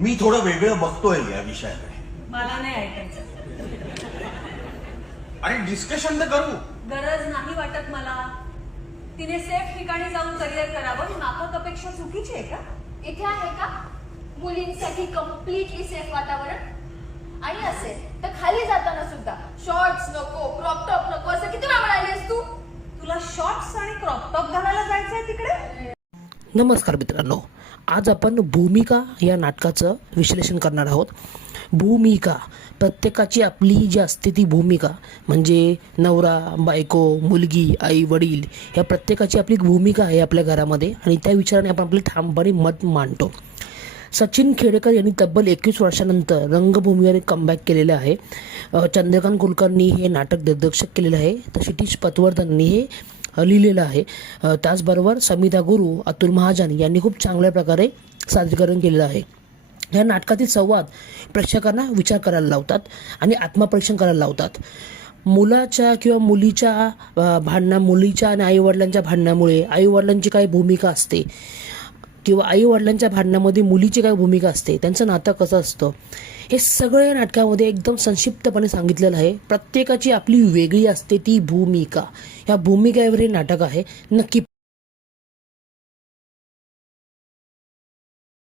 मी थोडं वेगळं बघतोय या विषयाकडे. मला नाही ऐकायचं. अरे डिस्कशन तर करू. गरज नाही वाटत मला. तिने सेफ ठिकाणी जाऊन करिअर करावं ही माफक अपेक्षा चुकीची आहे का? इथे आहे का मुलींसाठी कम्प्लिटली सेफ वातावरण? आणि असेल तर खाली जाताना सुद्धा शॉर्ट्स नको, क्रॉप टॉप नको असं किती वेळा म्हणालीस तू? तुला शॉर्ट्स आणि क्रॉप टॉप घालायला जायचंय तिकडे? नमस्कार मित्रांनो, आज आपण भूमिका या नाटकाचं विश्लेषण करणार आहोत. भूमिका, प्रत्येकाची आपली जी असते ती भूमिका म्हणजे नवरा, बायको, मुलगी, आई, वडील या प्रत्येकाची आपली भूमिका आहे आपल्या घरामध्ये आणि त्या विचाराने आपण आपले ठामपणे मत मांडतो. सचिन खेडेकर यांनी तब्बल 21 वर्षानंतर रंगभूमीवर कमबॅक केलेलं आहे. चंद्रकांत कुलकर्णी हे नाटक दिग्दर्शक केलेलं आहे, तर क्षितिज पटवर्धननी हे लिहिलेलं आहे. त्याचबरोबर समिता गुरु, अतुल महाजन यांनी खूप चांगल्या प्रकारे सादरीकरण केलेलं आहे. या नाटकातील संवाद प्रेक्षकांना विचार करायला लावतात आणि आत्मपरीक्षण करायला लावतात. मुलाच्या किंवा मुलीच्या आणि आईवडिलांच्या भांडणामुळे आईवडिलांची काय भूमिका असते किंवा आईवडिलांच्या भांडणामध्ये मुलीची काय भूमिका असते, त्यांचं नातं कसं असतं, हे सगळं या नाटकामध्ये एकदम संक्षिप्तपणे सांगितलेलं आहे. प्रत्येकाची आपली वेगळी असते ती भूमिका. या भूमिकेवर हे नाटक आहे. नक्की